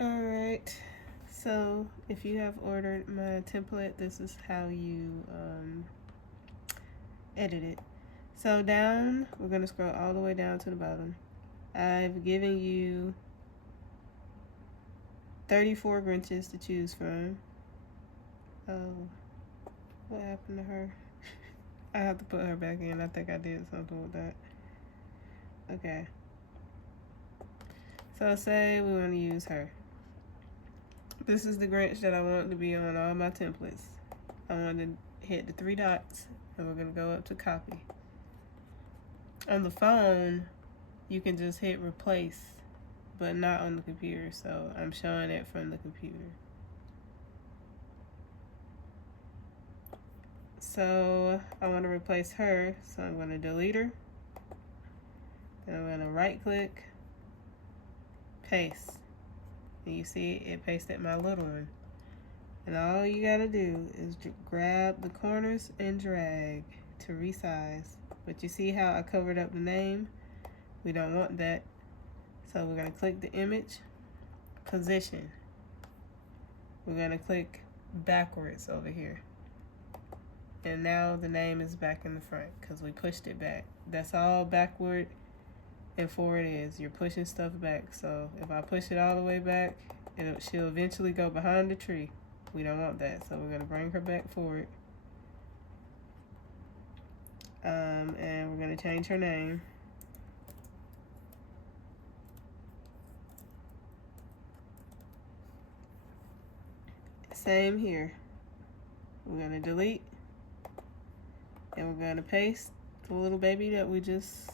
Alright, so if you have ordered my template, this is how you edit it. So down, we're going to scroll all the way down to the bottom. I've given you 34 Grinches to choose from. Oh, what happened to her? I have to put her back in. I think I did something with that. Okay. So say we want to use her. This is the Grinch that I want to be on all my templates. I want to hit the 3 dots and we're going to go up to copy. On the phone, you can just hit replace, but not on the computer, so I'm showing it from the computer. So I want to replace her, so I'm going to delete her. Then I'm going to right click, paste. And you see it pasted my little one. And all you gotta do is grab the corners and drag to resize. But you see how I covered up the name? We don't want that. So we're gonna click the image, position. We're gonna click backwards over here. And now the name is back in the front because we pushed it back. That's all backward and forward is. You're pushing stuff back. So if I push it all the way back, she'll eventually go behind the tree. We don't want that, so we're going to bring her back forward. And we're going to change her name. Same here. We're going to delete. And we're going to paste the little baby that we just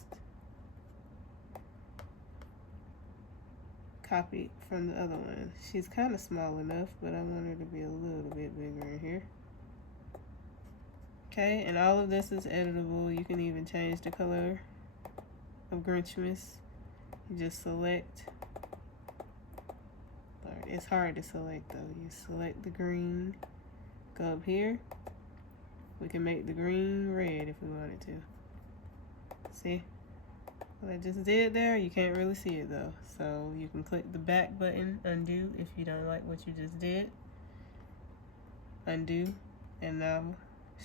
copied from the other one. She's kind of small enough, but I want her to be a little bit bigger in here. Okay, and all of this is editable. You can even change the color of Grinchmas. You just select. It's hard to select though. You select the green, go up here. We can make the green red if we wanted to. See? What I just did there, you can't really see it though. So you can click the back button, undo, if you don't like what you just did. Undo, and now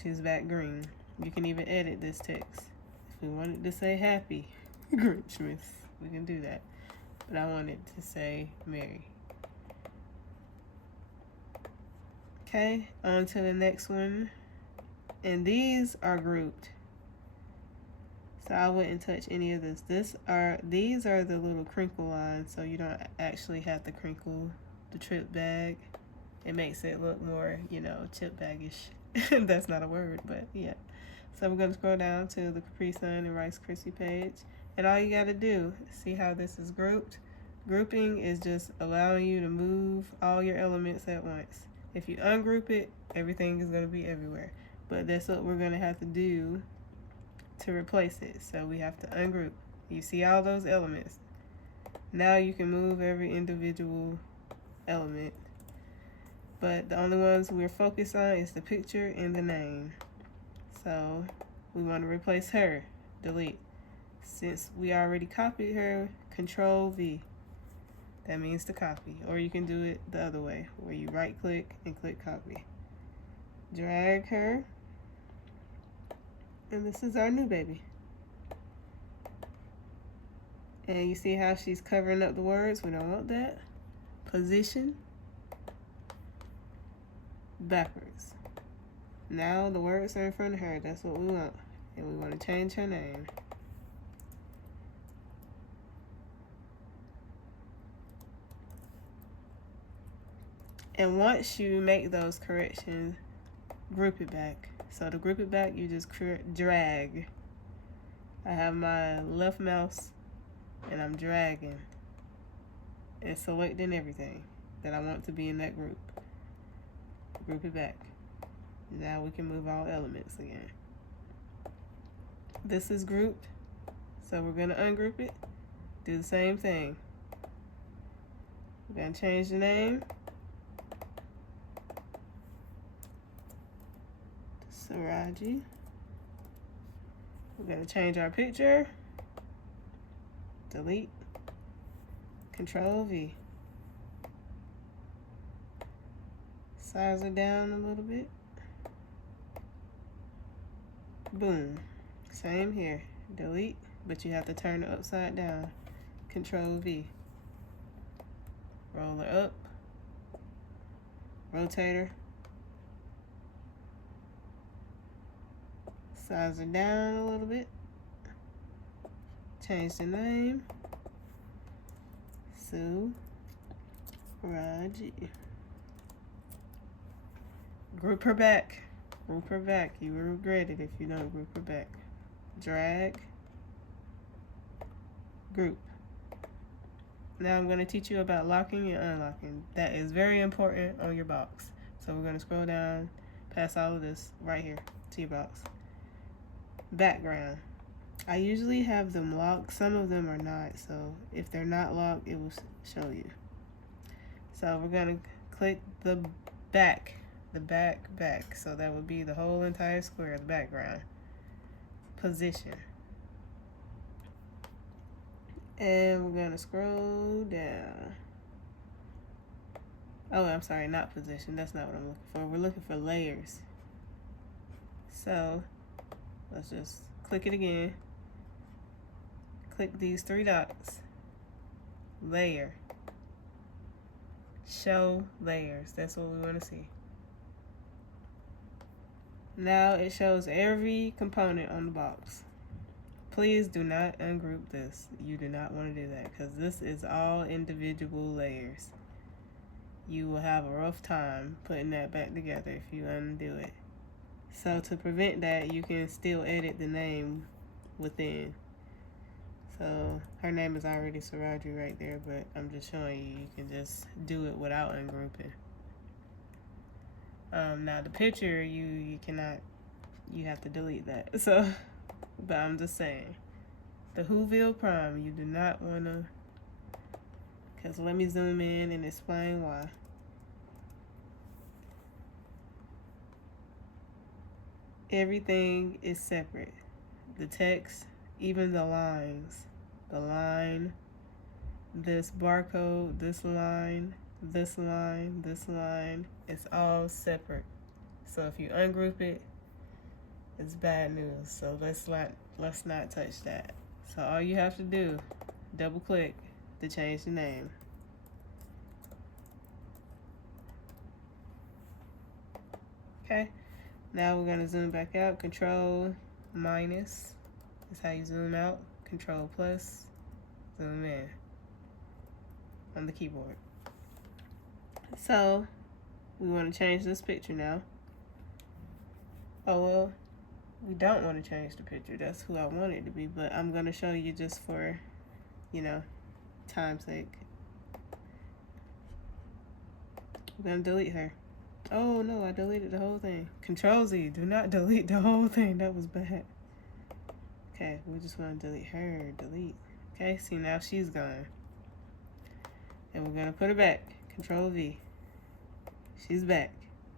she's back green. You can even edit this text. If we wanted to say happy Grinchmas, we can do that. But I want it to say Merry. Okay, on to the next one. And these are grouped. So I wouldn't touch any of this. These are the little crinkle lines, so you don't actually have to crinkle the trip bag. It makes it look more, chip baggish. That's not a word, but yeah. So we're gonna scroll down to the Capri Sun and Rice Krispie page. And all you gotta do, see how this is grouped? Grouping is just allowing you to move all your elements at once. If you ungroup it, everything is gonna be everywhere. But that's what we're gonna have to do to replace it. So we have to ungroup. You see all those elements. Now you can move every individual element. But the only ones we're focused on is the picture and the name. So we want to replace her. Delete. Since we already copied her, Control V. That means to copy. Or you can do it the other way, where you right click and click copy. Drag her. And this is our new baby. And you see how she's covering up the words? We don't want that. Position. Backwards. Now the words are in front of her. That's what we want. And we want to change her name. And once you make those corrections, group it back. So to group it back, you just drag. I have my left mouse and I'm dragging and selecting everything that I want to be in that group. Group it back. Now we can move all elements again. This is grouped, so we're going to ungroup it. Do the same thing. We're going to change the name. Saraji. We're going to change our picture. Delete. Control V. Size it down a little bit. Boom. Same here. Delete, but you have to turn it upside down. Control V. Roll it up. Rotator. Size it down a little bit. Change the name. Sue Raji. Group her back. Group her back. You will regret it if you don't group her back. Drag. Group. Now I'm going to teach you about locking and unlocking. That is very important on your box. So we're going to scroll down past all of this right here to your box. Background. I usually have them locked. Some of them are not. So if they're not locked, it will show you. So we're going to click the back. The back. So that would be the whole entire square, the background. Position. And we're going to scroll down. Oh, I'm sorry, not position. That's not what I'm looking for. We're looking for layers. So let's just click it again. Click these 3 dots. Layer. Show layers. That's what we want to see. Now it shows every component on the box. Please do not ungroup this. You do not want to do that because this is all individual layers. You will have a rough time putting that back together if you undo it. So to prevent that, you can still edit the name within. So her name is already Saraji right there, but I'm just showing you can just do it without ungrouping. Now the picture, you cannot, you have to delete that. So, but I'm just saying, the Whoville Prime, you do not want to, because let me zoom in and explain why. Everything is separate. The text, even the lines. The line, this barcode, this line, this line, this line. It's all separate. So if you ungroup it, it's bad news. So let's not touch that. So all you have to do, double click to change the name. Okay. Now we're going to zoom back out. Control minus is how you zoom out. Control plus, zoom in on the keyboard. So we want to change this picture now. Oh well, we don't want to change the picture. That's who I want it to be, but I'm going to show you just for, time's sake. We're going to delete her. Oh no, I deleted the whole thing. Control Z, do not delete the whole thing. That was bad. Okay, we just want to delete her. Delete. Okay, see now she's gone. And we're gonna put her back. Control V. She's back.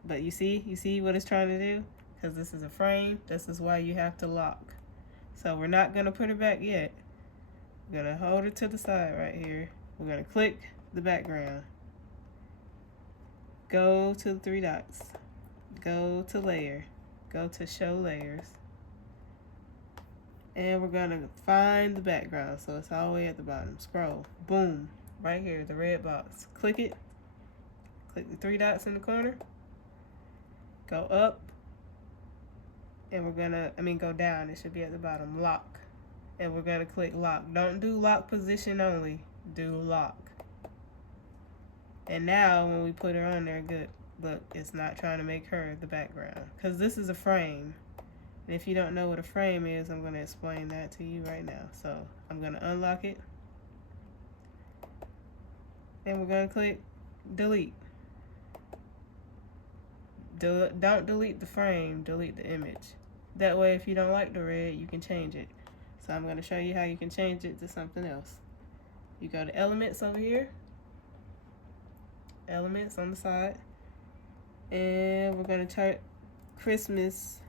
But you see what it's trying to do? Because this is a frame. This is why you have to lock. So we're not gonna put her back yet. We're gonna hold her to the side right here. We're gonna click the background. Go to the 3 dots. Go to layer. Go to show layers. And we're gonna find the background. So it's all the way at the bottom. Scroll. Boom. Right here, the red box. Click it. Click the 3 dots in the corner. Go up. And we're gonna, go down. It should be at the bottom. Lock. And we're gonna click lock. Don't do lock position only. Do lock. And now when we put her on there, good. Look, it's not trying to make her the background. Because this is a frame. And if you don't know what a frame is, I'm going to explain that to you right now. So I'm going to unlock it. And we're going to click delete. Don't delete the frame, delete the image. That way if you don't like the red, you can change it. So I'm going to show you how you can change it to something else. You go to elements over here. Elements on the side. And we're going to type Christmas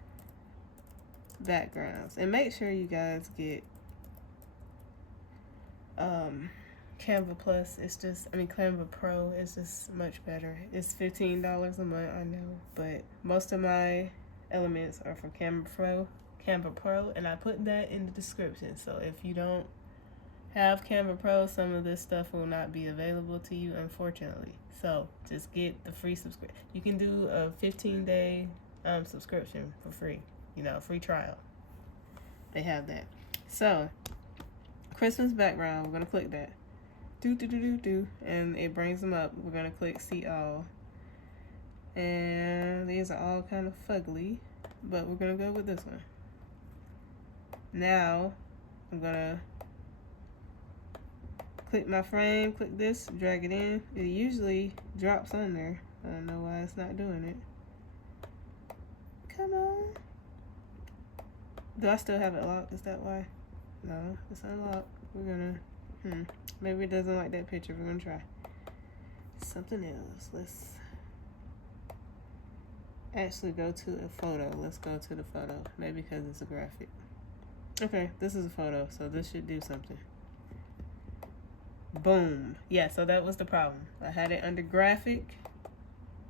backgrounds. And make sure you guys get Canva Plus, it's just, I mean, Canva Pro is just much better. It's $15 a month, I know, but most of my elements are from Canva Pro, and I put that in the description. So if you don't have Canva Pro, some of this stuff will not be available to you, unfortunately. So just get the free subscription. You can do a 15-day subscription for free, free trial. They have that. So Christmas background, we're gonna click that. And it brings them up. We're gonna click see all. And these are all kind of fugly, but we're gonna go with this one. Now I'm gonna click my frame, click this, drag it in. It usually drops on there. I don't know why it's not doing it. Come on. Do I still have it locked? Is that why? No, it's unlocked. We're gonna, maybe it doesn't like that picture. We're gonna try something else. Let's actually go to a photo. Let's go to the photo. Maybe because it's a graphic. Okay, this is a photo, so this should do something. Boom. Yeah, so that was the problem. I had it under graphic.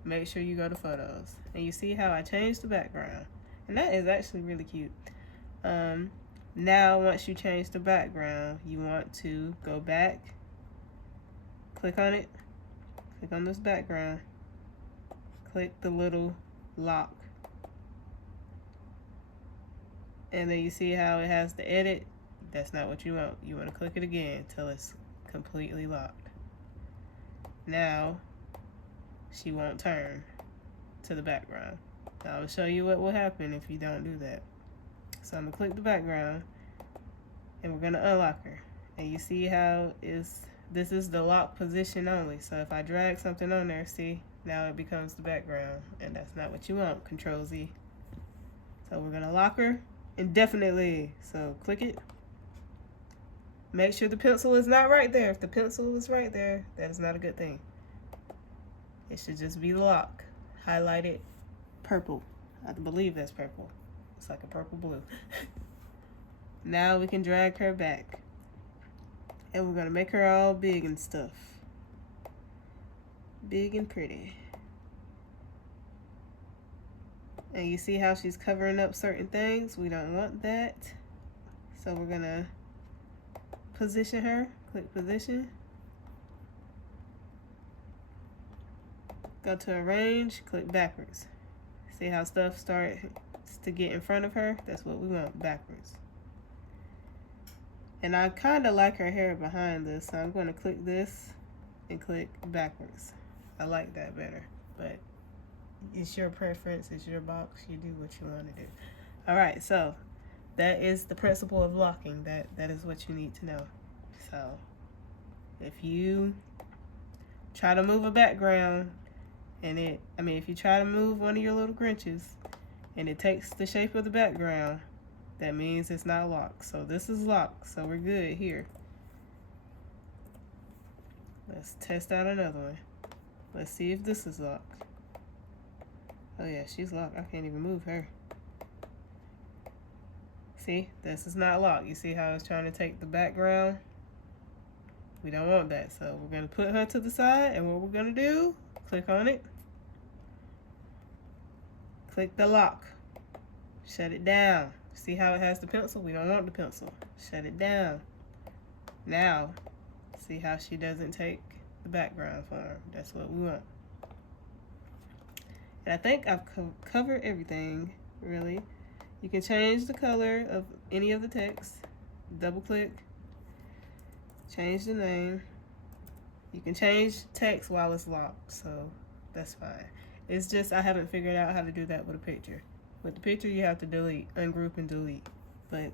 Make sure you go to photos. And you see how I changed the background. And that is actually really cute. Now, once you change the background, you want to go back, click on it, click on this background, click the little lock. And then you see how it has the edit. That's not what you want. You want to click it again until it's completely locked. Now, she won't turn to the background. Now, I'll show you what will happen if you don't do that. So I'm gonna click the background and we're gonna unlock her. And you see how this is the lock position only. So if I drag something on there, see, now it becomes the background, and that's not what you want. Control Z. So we're gonna lock her indefinitely. So click it. Make sure the pencil is not right there. If the pencil is right there, that is not a good thing. It should just be lock. Highlighted purple. I believe that's purple. It's like a purple blue. Now we can drag her back. And we're gonna make her all big and stuff. Big and pretty. And you see how she's covering up certain things? We don't want that. So we're gonna position her. Click position. Go to arrange, click backwards. See how stuff starts to get in front of her? That's what we want, backwards. And I kind of like her hair behind this, so I'm going to click this and click backwards. I like that better, but it's your preference, it's your box, you do what you want to do. All right, so that is the principle of locking. That is what you need to know. So if you try to move a background and if you try to move one of your little Grinches and it takes the shape of the background, that means it's not locked. So this is locked, so we're good here. Let's test out another one. Let's see if this is locked. Oh yeah, she's locked. I can't even move her. See, this is not locked. You see how it's trying to take the background? We don't want that, so we're gonna put her to the side, and what we're gonna do, click on it. Click the lock. Shut it down. See how it has the pencil? We don't want the pencil. Shut it down. Now, see how she doesn't take the background form. That's what we want. And I think I've covered everything, really. You can change the color of any of the text. Double click. Change the name. You can change text while it's locked, so that's fine. It's just I haven't figured out how to do that with a picture. With the picture, you have to delete, ungroup and delete. But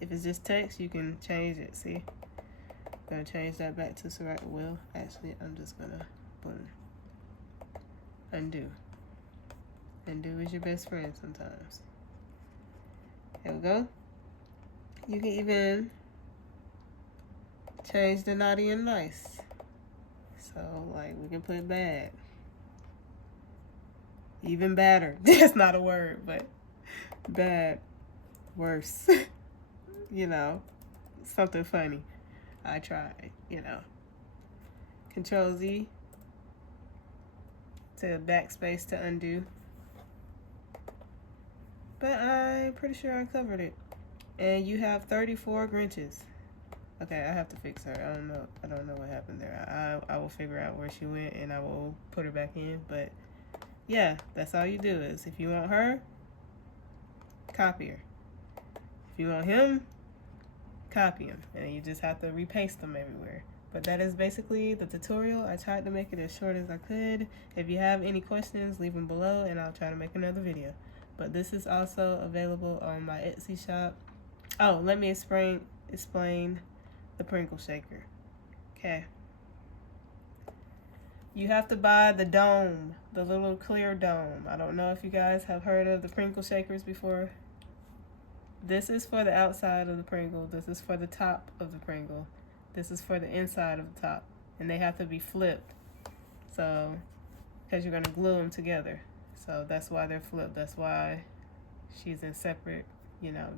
if it's just text, you can change it. See? I'm gonna change that back to Sarah. Well, actually, I'm just gonna boom. Undo. Undo is your best friend sometimes. There we go. You can even change the naughty and nice. So, like, we can put bad. Even badder. That's not a word, but bad. Worse. You know, something funny. I tried, you know. Control Z to backspace to undo. But I'm pretty sure I covered it. And you have 34 Grinches. Okay, I have to fix her. I don't know what happened there. I will figure out where she went and I will put her back in. But yeah, that's all you do is if you want her, copy her. If you want him, copy him. And you just have to repaste them everywhere. But that is basically the tutorial. I tried to make it as short as I could. If you have any questions, leave them below and I'll try to make another video. But this is also available on my Etsy shop. Oh, let me explain the Pringle Shaker. Okay. You have to buy the dome, the little clear dome. I don't know if you guys have heard of the Pringle Shakers before. This is for the outside of the Pringle. This is for the top of the Pringle. This is for the inside of the top. And they have to be flipped. So, because you're going to glue them together. So that's why they're flipped. That's why she's in separate,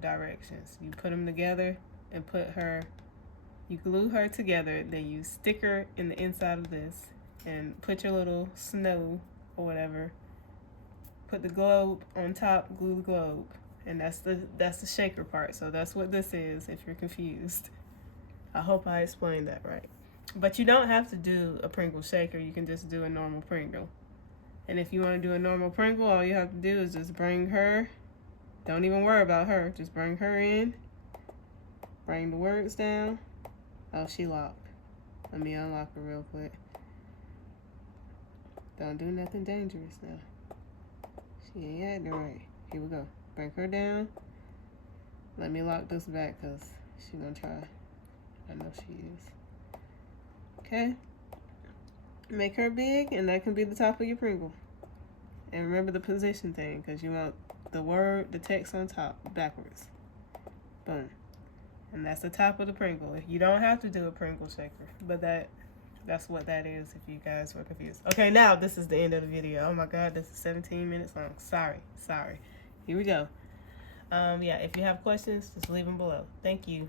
directions. You put them together and you glue her together. Then you stick her in the inside of this and put your little snow or whatever. Put the globe on top, glue the globe. And that's the shaker part. So that's what this is if you're confused. I hope I explained that right. But you don't have to do a Pringle shaker. You can just do a normal Pringle. And if you want to do a normal Pringle, all you have to do is just bring her. Don't even worry about her. Just bring her in. Bring the words down. Oh, she locked. Let me unlock her real quick. Don't do nothing dangerous now. She ain't acting right. Here we go. Bring her down. Let me lock this back because she's going to try. I know she is. Okay. Make her big, and that can be the top of your Pringle. And remember the position thing, because you want the text on top, backwards. Boom. And that's the top of the Pringle. You don't have to do a Pringle shaker, but that's what that is if you guys were confused. Okay, now this is the end of the video. Oh my God, this is 17 minutes long. Sorry. Here we go. Yeah, if you have questions, just leave them below. Thank you.